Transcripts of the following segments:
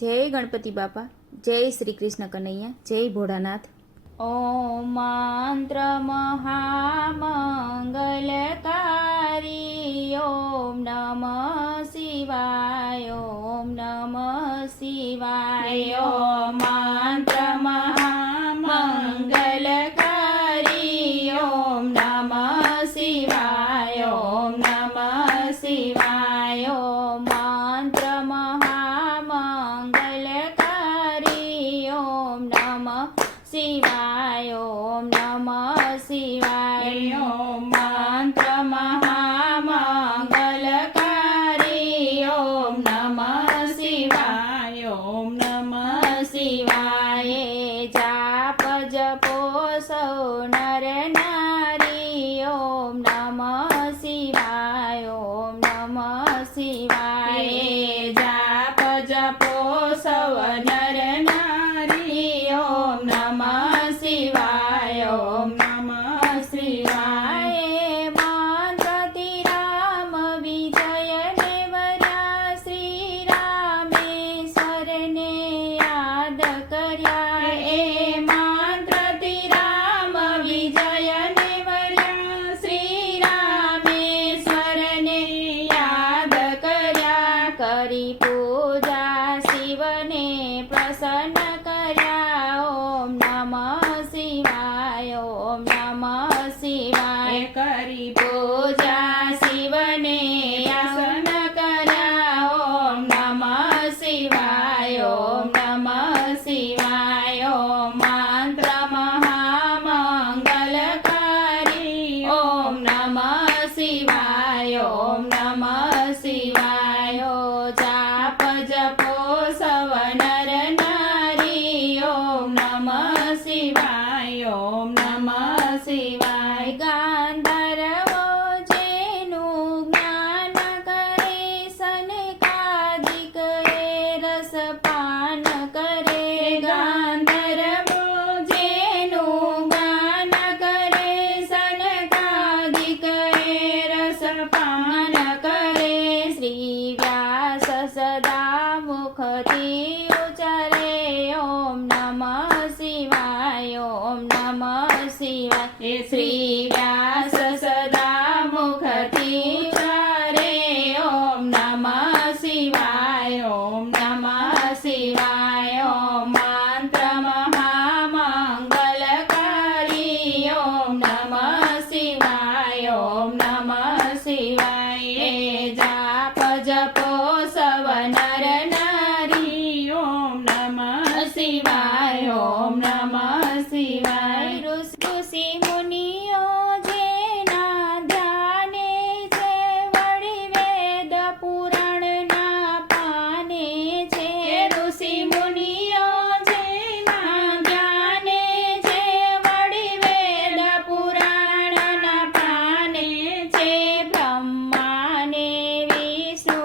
જય ગણપતિ બાપા, જય શ્રી કૃષ્ણ કનૈયા, જય ભોળાનાથ. ઓમ મંત્ર મહામંગલકારી, ઓમ નમઃ શિવાય, ઓમ નમઃ શિવાય. ઓમ મંત્ર મહામંગલકારી, ઓમ નમઃ શિવાય, ઓમ નમઃ શિવાય. ઓમ મંત્ર મહામંગલકારી, ઓમ નમઃ શિવાય, ઓમ નમઃ શિવાય. ઓમ મંત્ર મહામંગલકારી, ઓમ નમઃ શિવાય, ઓમ નમઃ શિવાય. જાપ જપો સૌ નર નારી, ઓમ નમઃ શિવાય, ઓમ નમઃ શિવાય. જાપ જપો સૌ નર નારી, ઓમ નમઃ શિવાય, ઓમ નમઃ શિવાય. મંત્રથી રામ વિજયને વર્યા, શ્રી રામેશ્વરને યાદ કર્યા. એ મંત્રથી રામ વિજયને વર્યા, શ્રી રામેશ્વરને યાદ કર્યા. કરી પૂજા શિવને પ્રસન્ન કર્યા. ઓમ નમઃ શિવાય, ઓમ નમઃ શિવાય. કરી પૂજા શિવને આસન કર્યા. ઓમ નમઃ શિવાય, ઓમ નમઃ શિવાય. ઓમ મંત્ર મહામંગલકારી, ઓમ નમઃ શિવાય, ઓમ નમઃ શિવાય. જાપ જપો સવ નર નારી, ઓમ નમઃ શિવાય, ઓમ નમઃ શિવાય. ગાંધર્વો જેનું જ્ઞાન કરે, સનકાદિક એ રસપાન કરે. ગાંધર્વો જેનું જ્ઞાન કરે, સનકાદિક એ રસપાન કરે. શ્રી વ્યાસ સદા મુખથી ઉચ્ચારે. ઓમ નમઃ શિવાય, ઓમ નમઃ શિવાય. શ્રી વ્યાસ સદા મુખથી ઉચ્ચારે. ઓમ નમઃ શિવાય, ઓમ નમઃ શિવાય. ઓમ મંત્ર મહામંગલકારી, ઓમ નમઃ શિવાય, ઓમ નમઃ શિવાય. જાપ જપો સવ નર નારી, ઓમ નમઃ શિવાય, ઓમ નમઃ શિવાય. ઋષિ મુનિઓ જેના ધ્યાને છે, વળી વેદ પુરાણના પાને છે. ઋષિ મુનિઓ જેના ધ્યાને છે, વળી વેદ પુરાણના પાને છે. બ્રહ્માને વિષ્ણુ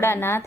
ભોળાનાથ